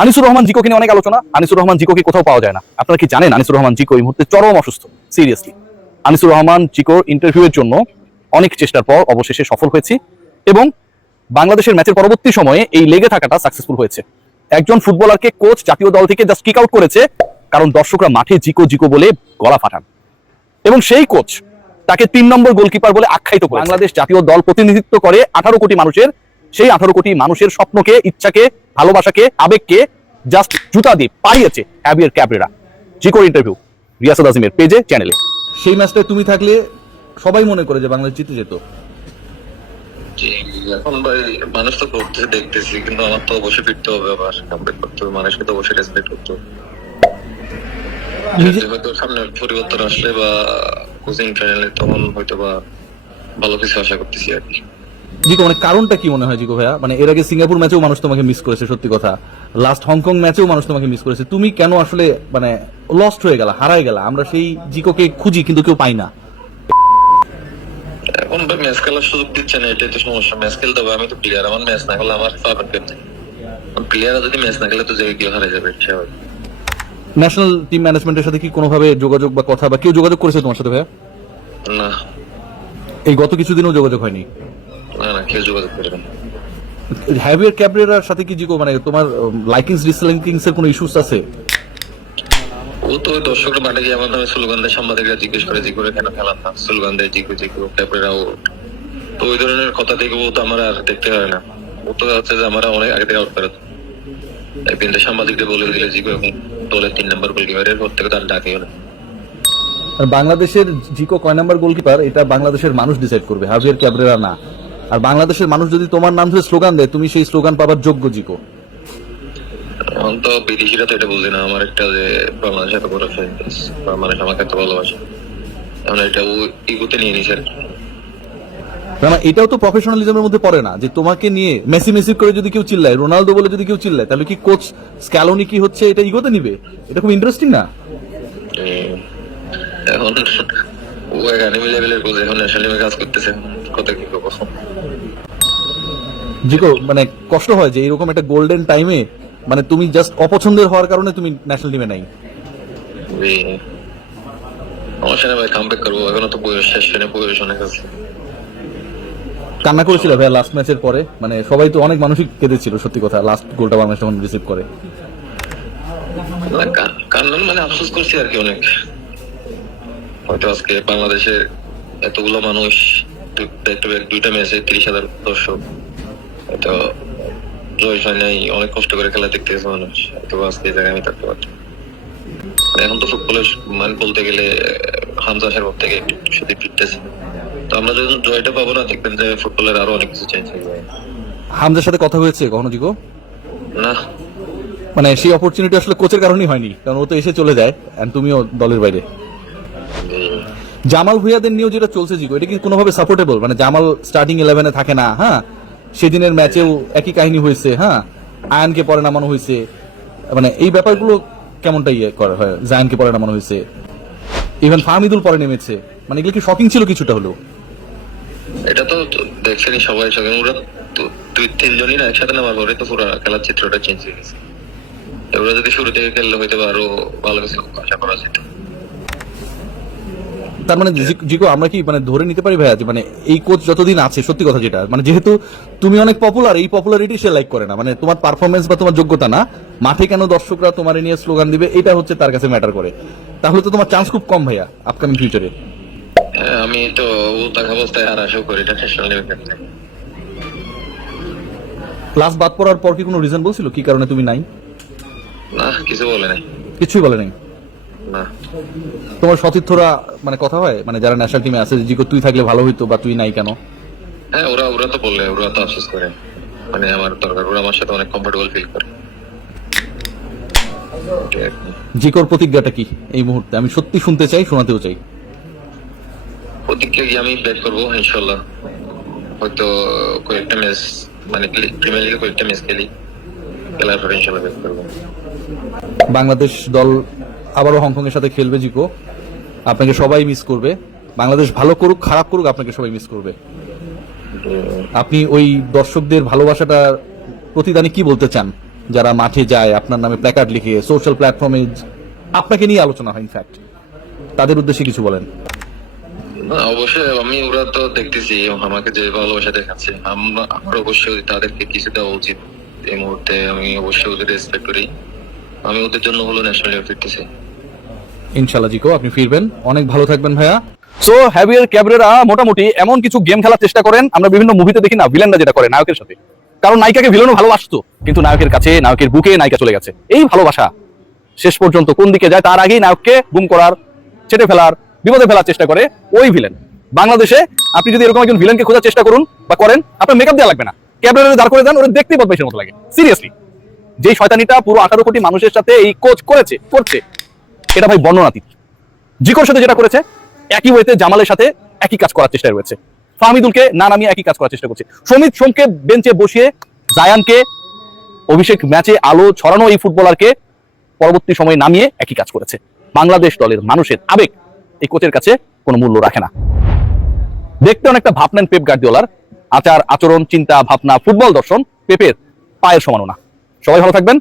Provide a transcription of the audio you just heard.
আনিসুর রহমান জিকোকে নিয়ে অনেক আলোচনা। আনিসুর রহমান জিকোকে কোথাও পাওয়া যায় না। আপনারা কি জানেন আনিসুর রহমান জিকো এই মুহূর্তে চরম অসুস্থ? সিরিয়াসলি, আনিসুর রহমান জিকোর ইন্টারভিউয়ের জন্য অনেক চেষ্টার পর অবশেষে সফল হয়েছি এবং বাংলাদেশের ম্যাচের পরবর্তী সময়ে এই লেগে থাকাটা সাকসেসফুল হয়েছে। একজন ফুটবলারকে কোচ জাতীয় দল থেকে জাস্ট কিক আউট করেছে কারণ দর্শকরা মাঠে জিকো জিকো বলে গলা ফাটান এবং সেই কোচ তাকে 3 নম্বর গোলকিপার বলে আখ্যায়িত করে। বাংলাদেশ জাতীয় দল প্রতিনিধিত্ব করে 18 কোটি মানুষের, সেই 18 কোটি মানুষের স্বপ্নকে, ইচ্ছাকে, ভালোবাসাকে, আবেগকে জাস্ট জুতা দিয়ে পাড়িয়েছে হ্যাভিয়ার ক্যাবরেরা। জিকোর ইন্টারভিউ রিয়াসাত আজিমের পেজে, চ্যানেলে। সেই ম্যাচটায় তুমি থাকলে সবাই মনে করে যে বাংলাদেশ জিতে যেত। এখন ভাই মানুষ তো করতেছে দেখতেছি, কিন্তু আমার তো অবশ্যই ফিরতে হবে, আবার কামব্যাক করতে হবে, মানুষকে তো অবশ্যই রেসপেক্ট করতে হবে। হয়তো সামনে পরিবর্তন আসলে বা কোচিং ট্রেনারে তখন হয়তো বা ভালো কিছু আশা করতেছি আর কি। জিকো মানে কারণটা কি মনে হয় জিকো ভাইয়া? মানে এর আগে সিঙ্গাপুর ম্যাচেও মানুষ তোমাকে মিস করেছে, সত্যি কথা। লাস্ট হংকং ম্যাচেও মানুষ তোমাকে মিস করেছে। তুমি কেন আসলে মানে লস্ট হয়ে গেলা, হারায় গেলা? আমরা সেই জিকোকে খুঁজি কিন্তু কেউ পাই না। এখন ভাই ম্যাচ খেলার সুযোগ দিচ্ছে না, এটাই তো সমস্যা। ম্যাচ খেলতে হবে, আমি তো প্লেয়ার, আমার ম্যাচ না খেলে আমার পাবেন কেমনে? প্লেয়াররা যদি ম্যাচ না খেলে তো যে কেউ হারা যাবে। ন্যাশনাল টিম ম্যানেজমেন্টের সাথে কি কোনোভাবে যোগাযোগ বা কথা বা কেউ যোগাযোগ করেছে তোমার সাথে ভাইয়া? না, এই গত কিছুদিনও যোগাযোগ হয়নি? না না, কেউ যোগাযোগ করে না। হ্যাভিয়ার ক্যাবরেরার সাথে কি জিকো মানে তোমার লাইকিংস ডিসলাইকিংস এর কোনো ইস্যুস আছে? ও তো ওই দর্শকরা মাঠে গিয়ে আমার নামে স্লোগান দেয়, সাংবাদিকরা জিজ্ঞেস করে জিকো কেন খেলাম না, স্লোগান দেয় জিকো জিকো ক্যাবরেরা আউট। তো ওই ধরনের কথা থেকে ও তো আমার আর দেখতে হয় না। ও তো হচ্ছে যে আমরা অনেক আগে থেকে আউট করে একদিন সাংবাদিকদের বলে দিলে জিকো এখন দলের 3 নম্বর গোলকিপার, এর পর থেকে তার ডাকেও না। আর বাংলাদেশের জিকো কয় নাম্বার গোলকিপার এটা বাংলাদেশের মানুষ ডিসাইড করবে, হাভিয়ার ক্যাবরেরা না। আর বাংলাদেশের মানুষ যদি তোমার নাম ধরে স্লোগান দেয়, তুমি সেই স্লোগান পাবার যোগ্য জিকো। এখন তো বিদেশিরা তো এটা বুঝে না আমার একটা যে বাংলাদেশ এত বড় ফ্যান বেস, মানুষ আমাকে এত ভালোবাসে, এখন এটা ও ইগোতে নিয়ে নিছে আর কি। মানে এটাও তো প্রফেশনালিজমের মধ্যে পড়ে না যে তোমাকে নিয়ে মেসি মেসি করে যদি কেউ চিল্লায়, রোনালদো বলে যদি কেউ চিল্লায়, তাহলে কি কোচ স্ক্যালোনি কি হচ্ছে এটা ইগোতে নিবে? এটা খুব ইন্টারেস্টিং না? এখন ও একাডেমি লেভেলের কোচ, এখন ন্যাশনাল টিমে কাজ করতেছে, কত কি করবো। জিকো মানে কষ্ট হয় যে এরকম একটা গোল্ডেন টাইমে মানে তুমি জাস্ট অপছন্দের হওয়ার কারণে তুমি ন্যাশনাল টিমে নাই। সমস্যা নেই ভাই, কামব্যাক করবো, এখনো তো বয়স শেষ হয়নি, বয়স অনেক আছে। কান্না করেছিল ভাইয়া লাস্ট ম্যাচের পরে? মানে সবাই তো অনেক মানুষই কেঁদেছিল, সত্যি কথা, লাস্ট গোলটা বাংলাদেশ যখন রিসিভ করে। কান্না মানে আফসোস করছি আর কি অনেক। হয়তো আজকে বাংলাদেশে এতগুলো মানুষ, দুইটা ম্যাচে 30,000 দর্শক, হয়তো জয় হয় নাই, অনেক কষ্ট করে খেলা দেখতে গেছে মানুষ, হয়তো আজকে এই জায়গায় আমি থাকতে পারতাম। এখন তো ফুটবলের মানে বলতে গেলে হামজা পর থেকে একটু সাথে ফিরতেছে। তো আমরা যখন জয়টা পাবো না, দেখবেন যে ফুটবলের আরো অনেক কিছু চেঞ্জ হয়ে যায়। হামজার সাথে কথা হয়েছে কখনো জিকো? না, মানে সেই অপরচুনিটি আসলে কোচের কারণেই হয়নি, কারণ ও তো এসে চলে যায় এন্ড তুমিও দলের বাইরে। জামাল ভুঁইয়াদের নিয়েও যেটা চলছে জিকো, এটা কি কোনোভাবে সাপোর্টেবল? মানে জামাল স্টার্টিং 11-এ থাকে না, হ্যাঁ, সেদিনের ম্যাচেও একই কাহিনী হয়েছে, হ্যাঁ, আয়ানকে পরে নামানো হয়েছে, মানে এই ব্যাপারগুলো কেমনটা ইয়ে করা হয়? জায়ানকে পরে নামানো হয়েছে, ইভেন ফাহমিদুল পরে নেমেছে, মানে এগুলো কি শকিং ছিল কিছুটা হলেও? এটা তো দেখছেনই সবাই, সবাই ওরা তো 2-3 জনই না একসাথে নামার পরে তো পুরো খেলার চিত্রটা চেঞ্জ হয়ে গেছে। ওরা যদি শুরু থেকে খেললে হয়তো আরো ভালো কিছু আশা করা যেত। তার মানে জিকো আমরা কি মানে ধরে নিতে পারি ভাইয়া যে মানে এই কোচ যতদিন আছে, সত্যি কথা যেটা, মানে যেহেতু তুমি অনেক পপুলার, এই পপুলারিটি সে লাইক করে না, মানে তোমার পারফরমেন্স বা তোমার যোগ্যতা না, মাঠে কেন দর্শকরা তোমার নিয়ে স্লোগান দিবে এটা হচ্ছে তার কাছে ম্যাটার করে। তাহলে তো তোমার চান্স খুব কম ভাইয়া আপকামিং ফিউচারে। আমি তো ও থাকা অবস্থায় আর আশাও করি এটা ন্যাশনাল লেভেল খেলতে। লাস্ট বাদ পড়ার পর কি কোনো রিজন বলছিল কি কারণে তুমি নাই? না, কিছু বলে নাই। কিছুই বলে নাই? না। তোমার সতীর্থরা মানে কথা হয়, মানে যারা ন্যাশনাল টিমে আছে, জিকো তুই থাকলে ভালো হইতো বা তুই নাই কেন? হ্যাঁ, ওরা ওরা তো বললে, ওরা তো আফসোস করে, মানে আমার দরকার, ওরা আমার সাথে অনেক কমফোর্টেবল ফিল করে। জিকোর প্রতিজ্ঞাটা কি এই মুহূর্তে? আমি সত্যি শুনতে চাই, শোনাতেও চাই। প্রতিক্রিয়া কি আমি ব্যাট করবো ইনশাল্লাহ, হয়তো কয়েকটা ম্যাচ মানে প্রিমিয়ার লিগে কয়েকটা ম্যাচ খেলি, খেলার পরে ইনশাল্লাহ ব্যাট করবো। বাংলাদেশ দল আবারও হংকং এর সাথে খেলবে জিকো, আপনাকে সবাই মিস করবে। বাংলাদেশ ভালো করুক খারাপ করুক আপনাকে সবাই মিস করবে। আপনি ওই দর্শকদের ভালোবাসাটা প্রতিদানে কি বলতে চান? যারা মাঠে যায় আপনার নামে প্ল্যাকার্ড লিখে সোশ্যাল প্ল্যাটফর্মে আপনাকে নিয়ে আলোচনা হয় ইনফ্যাক্ট, তাদের উদ্দেশ্যে কিছু বলেন। না, অবশ্যই আমি ওরা তো দেখতেছি আমাকে যে ভালোবাসা দেখাচ্ছে, আমার অবশ্যই তাদেরকে কিছু দেওয়া উচিত। এই মুহূর্তে আমি অবশ্যই ওদের রেসপেক্ট করি, আমি ওদের জন্য হলো ন্যাশনাল ফিরতেছি। ইনশাল্লাহ জিকো, আপনি ফিরবেন, অনেক ভালো থাকবেন ভাইয়া। সো হ্যাভিয়ার ক্যাবরেরা মোটামুটি এমন কিছু গেম খেলার চেষ্টা করেন আমরা বিভিন্ন মুভিতে দেখি না, ভিলেনরা যেটা করে নায়কের সাথে, কারণ নায়িকাকে ভিলেনও ভালোবাসতো, কিন্তু নায়কের কাছে নায়কের বুকে নায়িকা চলে গেছে। এই ভালোবাসা শেষ পর্যন্ত কোন দিকে যায় তার আগেই নায়ককে গুম করার, ছেটে ফেলার, বিপদে ফেলার চেষ্টা করে ওই ভিলেন। বাংলাদেশে আপনি যদি এরকম একজন ভিলেনকে খোঁজার চেষ্টা করুন বা করেন, আপনার মেকআপ দেওয়া লাগবে না, ক্যাবরেরা দাঁড় করে দেন, ওরা দেখতেই বদমাইশের মতো লাগে। সিরিয়াসলি, যেই শয়তানিটা পুরো 18 কোটি মানুষের সাথে এই কোচ করছে এটা ভাই বর্ণনাতীত। জিকোর সাথে যেটা করেছে একই ওয়েতে জামালের সাথে একই কাজ করার চেষ্টা রয়েছে। ফাহমিদুলকে না নামিয়ে একই কাজ করার চেষ্টা করছে। সমিত সোমকে বেঞ্চে বসিয়ে জায়ানকে অভিষেক ম্যাচে আলো ছড়ানো এই ফুটবলারকে পরবর্তী সময়ে নামিয়ে একই কাজ করেছে। বাংলাদেশ দলের মানুষের আবেগ এই কোচের কাছে কোনো মূল্য রাখে না। দেখতে অনেকটা ভাবনান পেপ গার্দিওলার, আচার আচরণ চিন্তা ভাবনা ফুটবল দর্শন পেপের পায়ের সমানও না। সবাই ভালো থাকবেন।